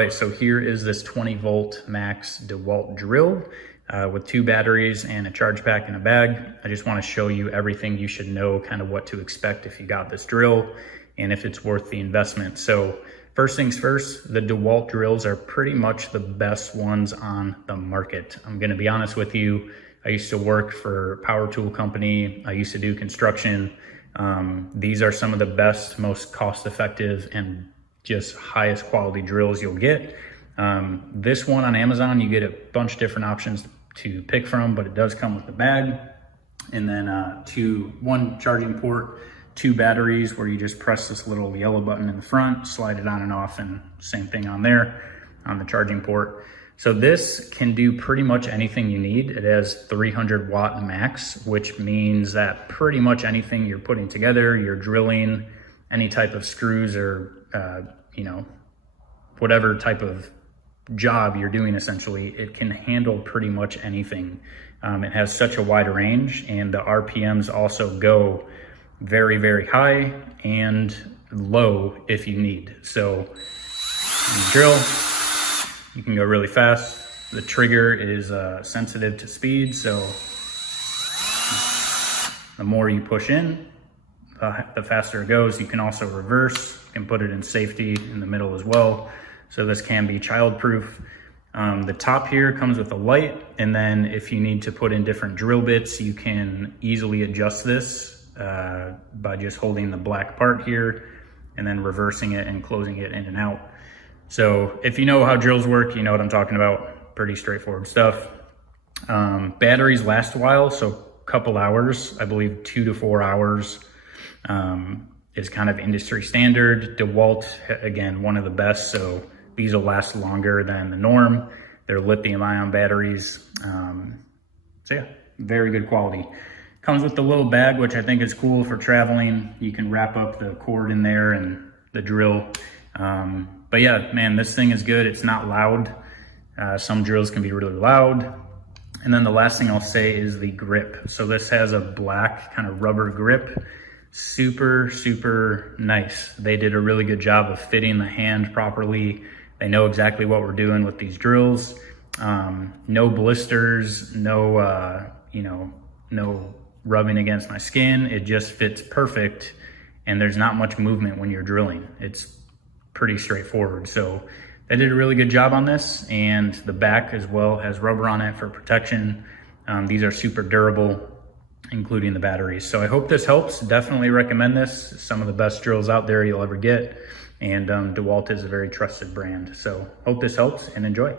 right, so here is this 20 volt max DEWALT drill with 2 batteries and a charge pack in a bag. I just want to show you everything you should know, kind of what to expect if you got this drill and if it's worth the investment. So first things first, the DEWALT drills are pretty much the best ones on the market. I'm going to be honest with you. I used to work for a power tool company. I used to do construction. These are some of the best, most cost-effective and just highest quality drills you'll get. This one on Amazon, you get a bunch of different options to pick from, but it does come with the bag. And then one charging port, 2 batteries where you just press this little yellow button in the front, slide it on and off, and same thing on there on the charging port. So this can do pretty much anything you need. It has 300 watt max, which means that pretty much anything you're putting together, you're drilling, any type of screws or, whatever type of job you're doing, essentially, it can handle pretty much anything. It has such a wide range, and the RPMs also go very, very high and low if you need. So you drill, you can go really fast. The trigger is sensitive to speed, so the more you push in, the faster it goes. You can also reverse. You can put it in safety in the middle as well. So this can be child-proof. The top here comes with a light, and then if you need to put in different drill bits, you can easily adjust this by just holding the black part here and then reversing it and closing it in and out. So if you know how drills work, you know what I'm talking about. Pretty straightforward stuff. Batteries last a while, so a couple hours, I believe 2 to 4 hours is kind of industry standard. DEWALT, again, one of the best, so these will last longer than the norm. They're lithium ion batteries. So yeah, very good quality. Comes with the little bag, which I think is cool for traveling. You can wrap up the cord in there and the drill. But yeah, man, this thing is good. It's not loud. Some drills can be really loud. And then the last thing I'll say is the grip. So this has a black kind of rubber grip. Super, super nice. They did a really good job of fitting the hand properly. They know exactly what we're doing with these drills. No blisters, no rubbing against my skin. It just fits perfect, and there's not much movement when you're drilling. It's pretty straightforward. So they did a really good job on this, and the back as well has rubber on it for protection. These are super durable, including the batteries. So I hope this helps. Definitely recommend this. Some of the best drills out there you'll ever get, and DEWALT is a very trusted brand. So hope this helps, and enjoy.